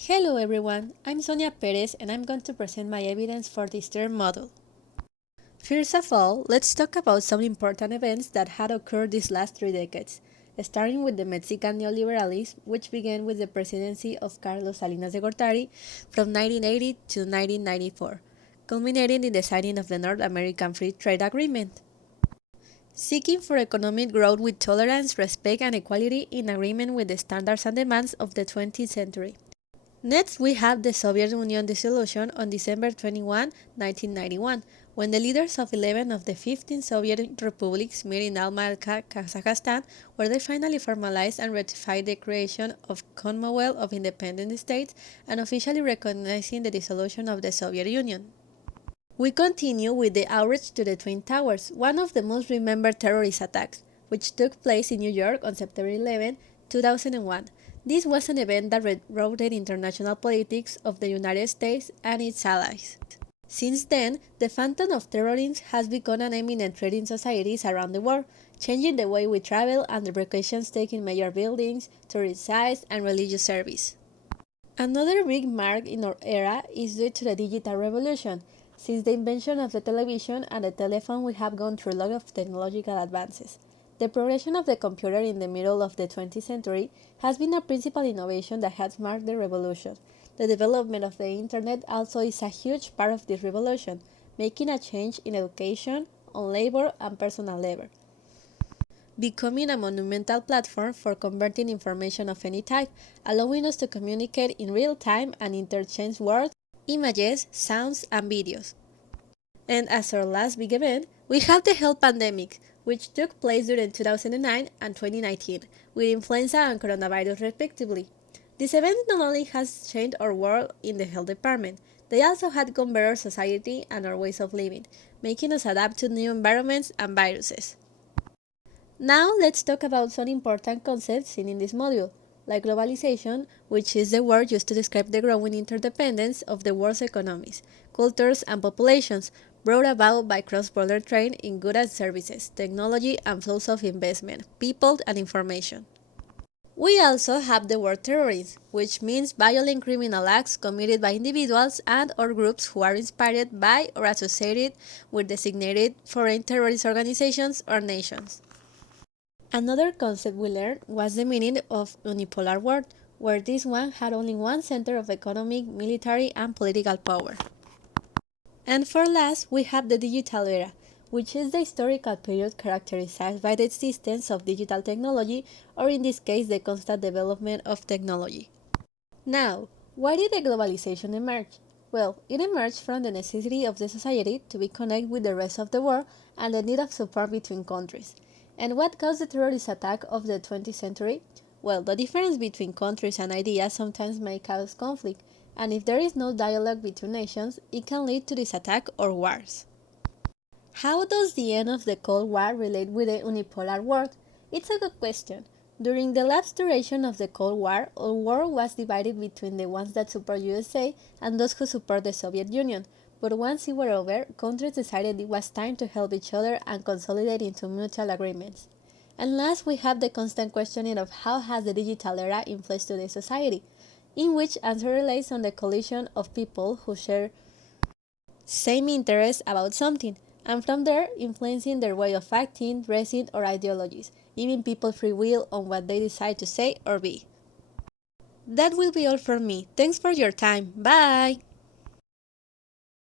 Hello everyone, I'm Sonia Perez and I'm going to present my evidence for this third model. First of all, let's talk about some important events that had occurred these last 3 decades, starting with the Mexican Neoliberalism, which began with the presidency of Carlos Salinas de Gortari from 1980 to 1994, culminating in the signing of the North American Free Trade Agreement. Seeking for economic growth with tolerance, respect, and equality in agreement with the standards and demands of the 20th century. Next, we have the Soviet Union dissolution on December 21, 1991, when the leaders of 11 of the 15 Soviet republics met in Almaty, Kazakhstan, where they finally formalized and ratified the creation of Commonwealth of Independent States and officially recognizing the dissolution of the Soviet Union. We continue with the outrage to the Twin Towers, one of the most remembered terrorist attacks, which took place in New York on September 11, 2001. This was an event that rewrote the international politics of the United States and its allies. Since then, the phantom of terrorism has become an eminent threat in societies around the world, changing the way we travel and the precautions taken in major buildings, tourist sites, and religious service. Another big mark in our era is due to the digital revolution. Since the invention of the television and the telephone, we have gone through a lot of technological advances. The progression of the computer in the middle of the 20th century has been a principal innovation that has marked the revolution. The development of the internet also is a huge part of this revolution, making a change in education, on labor, and personal labor, becoming a monumental platform for converting information of any type, allowing us to communicate in real time and interchange words, images, sounds, and videos. And as our last big event, we have the health pandemic, which took place during 2009 and 2019, with influenza and coronavirus respectively. This event not only has changed our world in the health department, they also had gone better society and our ways of living, making us adapt to new environments and viruses. Now let's talk about some important concepts seen in this module, like globalization, which is the word used to describe the growing interdependence of the world's economies, cultures, and populations, brought about by cross-border trade in goods and services, technology, and flows of investment, people, and information. We also have the word terrorism, which means violent criminal acts committed by individuals and/or groups who are inspired by or associated with designated foreign terrorist organizations or nations. Another concept we learned was the meaning of unipolar world, where this one had only one center of economic, military, and political power. And for last, we have the digital era, which is the historical period characterized by the existence of digital technology, or in this case, the constant development of technology. Now, why did the globalization emerge? Well, it emerged from the necessity of the society to be connected with the rest of the world and the need of support between countries. And what caused the terrorist attack of the 20th century? Well, the difference between countries and ideas sometimes may cause conflict, and if there is no dialogue between nations, it can lead to this attack or wars. How does the end of the Cold War relate with the unipolar world? It's a good question. During the last duration of the Cold War, our world was divided between the ones that support USA and those who support the Soviet Union. But once it were over, countries decided it was time to help each other and consolidate into mutual agreements. And last, we have the constant questioning of how has the digital era influenced today's society, in which answer relates on the collision of people who share same interests about something, and from there influencing their way of acting, dressing, or ideologies, giving people free will on what they decide to say or be. That will be all from me. Thanks for your time. Bye!